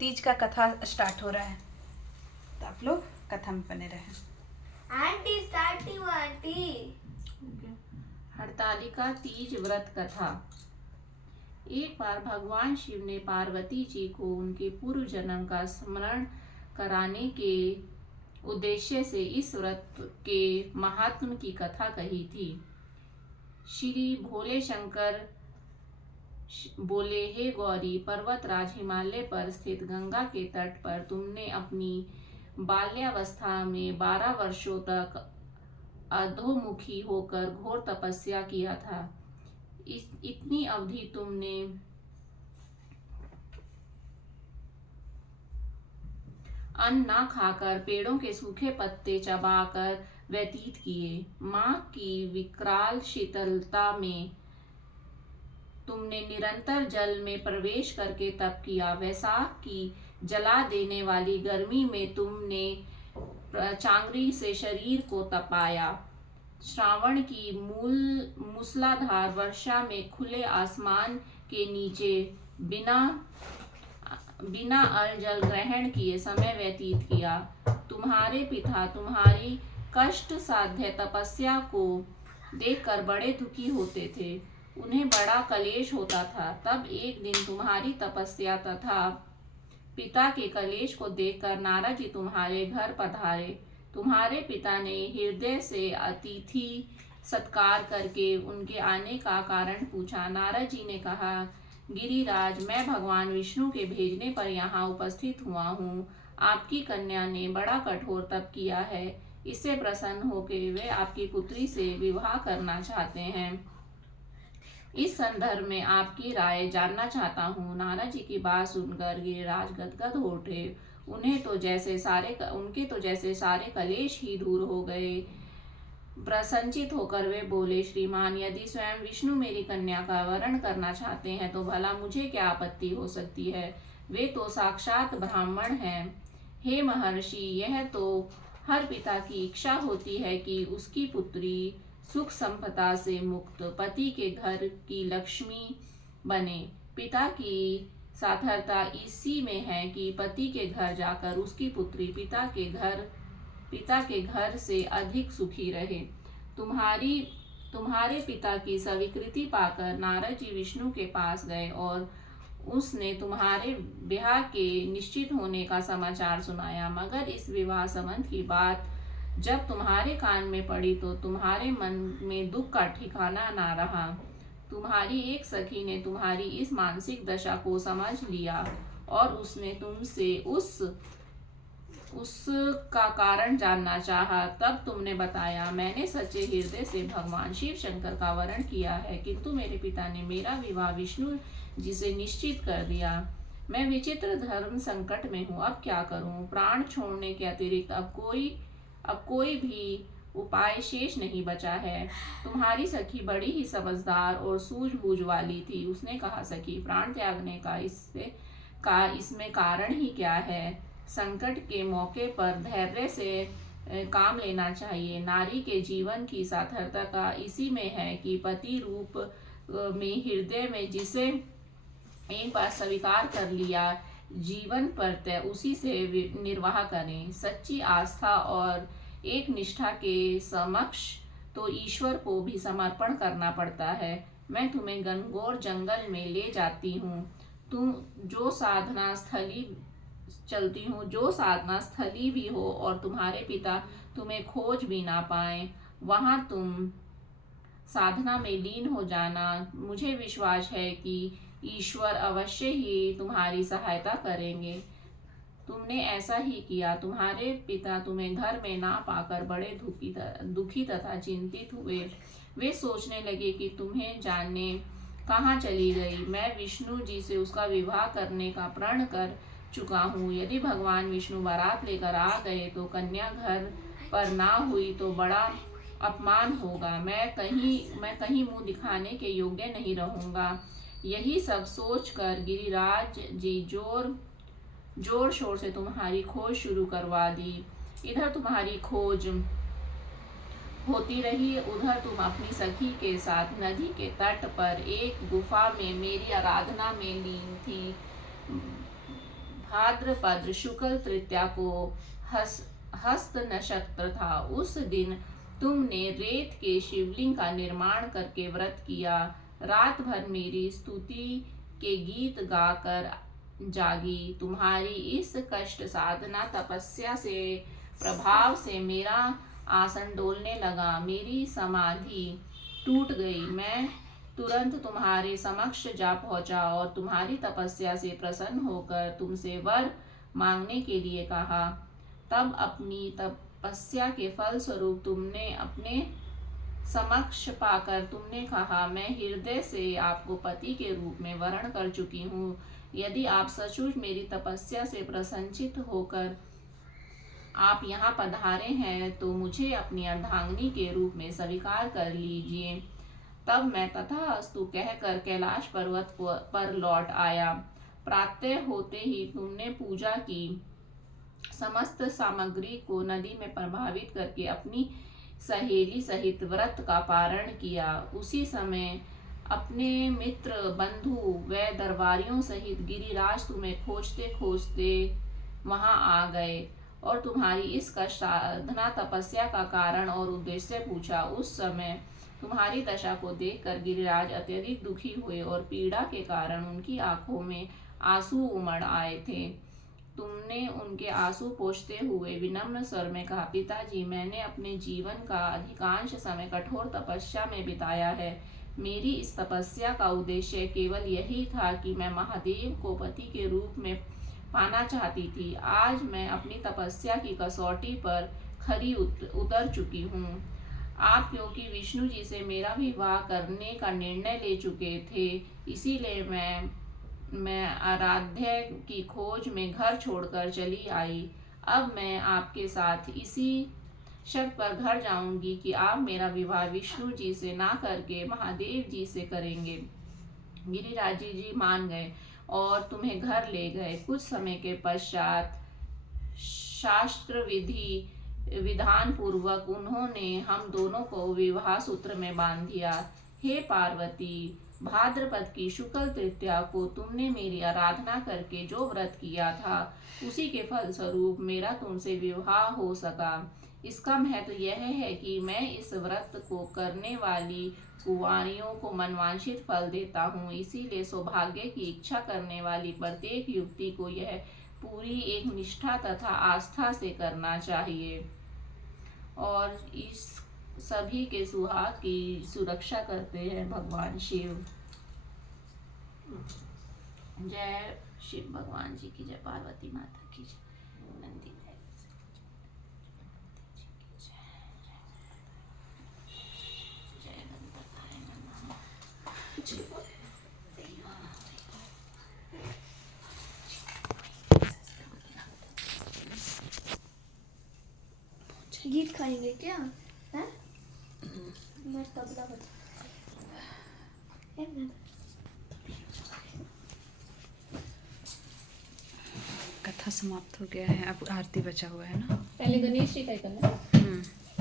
तीज का कथा स्टार्ट हो रहा है, तो आप लोग कथा में बने रहें। Aunty starting aunty. Hartalika Teej व्रत कथा। एक बार भगवान शिव ने पार्वती जी को उनके पूर्व जन्म का स्मरण कराने के उद्देश्य से इस व्रत के महात्म की कथा कही थी। श्री भोले शंकर बोले, हे गौरी, पर्वतराज हिमालय पर स्थित गंगा के तट पर तुमने अपनी बाल्यावस्था में 12 वर्षों तक अधोमुखी होकर घोर तपस्या किया था। इतनी अवधि तुमने अन्न ना खाकर पेड़ों के सूखे पत्ते चबाकर व्यतीत किए। माँ की विकराल शीतलता में तुमने निरंतर जल में प्रवेश करके तप किया। वैशाख की जला देने वाली गर्मी में तुमने चांगरी से शरीर को तपाया। श्रावण की मूसलाधार वर्षा में खुले आसमान के नीचे बिना अल जल ग्रहण किए समय व्यतीत किया। तुम्हारे पिता तुम्हारी कष्ट साध्य तपस्या को देखकर बड़े दुखी होते थे। उन्हें बड़ा कलेश होता था। तब एक दिन तुम्हारी तपस्या तथा पिता के कलेश को देखकर नारद जी तुम्हारे घर पधारे। तुम्हारे पिता ने हृदय से अतिथि सत्कार करके उनके आने का कारण पूछा। नारद जी ने कहा, गिरिराज, मैं भगवान विष्णु के भेजने पर यहाँ उपस्थित हुआ हूँ। आपकी कन्या ने बड़ा कठोर तप किया है। इससे प्रसन्न होकर वे आपकी पुत्री से विवाह करना चाहते हैं। इस संदर्भ में आपकी राय जानना चाहता हूँ। नारद जी की बात सुनकर गिरिराज गदगद हो उठे। उनके तो जैसे सारे कलेश ही दूर हो गए। प्रसन्नचित होकर वे बोले, श्रीमान, यदि स्वयं विष्णु मेरी कन्या का वरण करना चाहते हैं तो भला मुझे क्या आपत्ति हो सकती है। वे तो साक्षात ब्राह्मण हैं। हे महर्षि, यह तो हर पिता की इच्छा होती है कि उसकी पुत्री सुख संपदा से मुक्त पति के घर की लक्ष्मी बने। पिता की सार्थकता इसी में है कि पति के घर जाकर उसकी पुत्री पिता के घर से अधिक सुखी रहे। तुम्हारे पिता की स्वीकृति पाकर नारद जी विष्णु के पास गए और उसने तुम्हारे विवाह के निश्चित होने का समाचार सुनाया। मगर इस विवाह संबंध की बात जब तुम्हारे कान में पड़ी तो तुम्हारे मन में दुख का ठिकाना ना रहा। तुम्हारी एक सखी ने तुम्हारी इस मानसिक दशा को समझ लिया और उसने तुमसे उसका कारण जानना चाहा। तब तुमने बताया, मैंने सच्चे हृदय से भगवान शिव शंकर का वरण किया है, किंतु मेरे पिता ने मेरा विवाह विष्णु जी से निश्चित कर दिया। मैं विचित्र धर्म संकट में हूँ, अब क्या करूँ। प्राण छोड़ने के अतिरिक्त अब कोई भी उपाय शेष नहीं बचा है। तुम्हारी सखी बड़ी ही समझदार और सूझबूझ वाली थी। उसने कहा, सखी, प्राण त्यागने का इसमें कारण ही क्या है। संकट के मौके पर धैर्य से काम लेना चाहिए। नारी के जीवन की सार्थकता इसी में है कि पति रूप में हृदय में जिसे एक बार स्वीकार कर लिया, जीवन पर उसी से निर्वाह करें। सच्ची आस्था और एक निष्ठा के समक्ष तो ईश्वर को भी समर्पण करना पड़ता है। मैं तुम्हें घनघोर जंगल में ले जाती हूँ। तुम जो साधना स्थली भी हो और तुम्हारे पिता तुम्हें खोज भी ना पाए, वहां तुम साधना में लीन हो जाना। मुझे विश्वास है कि ईश्वर अवश्य ही तुम्हारी सहायता करेंगे। तुमने ऐसा ही किया। तुम्हारे पिता तुम्हें घर में ना पाकर बड़े दुखी तथा चिंतित हुए। वे सोचने लगे कि तुम्हें जाने कहाँ चली गई। मैं विष्णु जी से उसका विवाह करने का प्रण कर चुका हूँ। यदि भगवान विष्णु बारात लेकर आ गए तो कन्या घर पर ना हुई तो बड़ा अपमान होगा। मैं कहीं मुंह दिखाने के योग्य नहीं रहूंगा। यही सब सोचकर गिरिराज जी जोर शोर से तुम्हारी खोज शुरू करवा दी। इधर तुम्हारी खोज होती रही, उधर तुम अपनी सखी के साथ नदी के तट पर एक गुफा में मेरी आराधना में लीन थी। भाद्रपद शुक्ल तृतीया को हस्त नक्षत्र था। उस दिन तुमने रेत के शिवलिंग का निर्माण करके व्रत किया। रात भर मेरी स्तुति के गीत गाकर जागी। तुम्हारी इस कष्ट साधना तपस्या से प्रभाव से मेरा आसन डोलने लगा, मेरी समाधि टूट गई। मैं तुरंत तुम्हारे समक्ष जा पहुंचा और तुम्हारी तपस्या से प्रसन्न होकर तुमसे वर मांगने के लिए कहा। तब अपनी तपस्या के फल स्वरूप तुमने अपने समक्ष पाकर तुमने कहा, मैं हृदय से आपको पति के रूप में वरण कर चुकी हूँ। यदि आप सचमुच मेरी तपस्या से प्रसन्नचित्त होकर आप यहाँ पधारे हैं तो मुझे अपनी अर्धांगिनी के रूप में स्वीकार कर लीजिए। तब मैं तथास्तु कहकर कैलाश पर्वत पर लौट आया। प्रातः होते ही तुमने पूजा की समस्त सामग्री को नदी में प्रभावित करके अपनी सहेली सहित व्रत का पारण किया। उसी समय अपने मित्र बंधु व दरबारियों सहित गिरिराज तुम्हें खोजते खोजते वहां आ गए और तुम्हारी इस कष्ट साधना तपस्या का कारण और उद्देश्य पूछा। उस समय तुम्हारी दशा को देखकर गिरिराज अत्यधिक दुखी हुए और पीड़ा के कारण उनकी आंखों में आंसू उमड़ आए थे। तुमने उनके आंसू पोंछते हुए विनम्र स्वर में कहा, पिताजी, मैंने अपने जीवन का अधिकांश समय कठोर तपस्या में बिताया है। मेरी इस तपस्या का उद्देश्य केवल यही था कि मैं महादेव को पति के रूप में पाना चाहती थी। आज मैं अपनी तपस्या की कसौटी पर खरी उतर चुकी हूँ। आप क्योंकि विष्णु जी से मेरा विवाह करने का निर्णय ले चुके थे, इसीलिए मैं आराध्य की खोज में घर छोड़कर चली आई। अब मैं आपके साथ इसी शर्त पर घर जाऊंगी कि आप मेरा विवाह विष्णु जी से ना करके महादेव जी से करेंगे। गिरिराज जी मान गए और तुम्हें घर ले गए। कुछ समय के पश्चात शास्त्र विधान पूर्वक उन्होंने हम दोनों को विवाह सूत्र में बांध दिया। हे पार्वती, भाद्रपद की शुक्ल तृतीया को तुमने मेरी आराधना करके जो व्रत किया था, उसी के फल स्वरूप मेरा तुमसे विवाह हो सका। इसका महत्व यह है कि मैं इस व्रत को करने वाली कुंवारियों को मनवांछित फल देता हूँ। इसीलिए सौभाग्य की इच्छा करने वाली प्रत्येक युवती को यह पूरी एक निष्ठा तथा आस्था से करना चाहिए और इस सभी के सुहाग की सुरक्षा करते हैं भगवान शिव। जय शिव भगवान जी की जय, पार्वती माता की जय, नंदी गीत खाएंगे क्या? हैं? मैं तबला बजा। कथा समाप्त हो गया है, अब आरती बचा हुआ है ना। पहले गणेश जी का करना।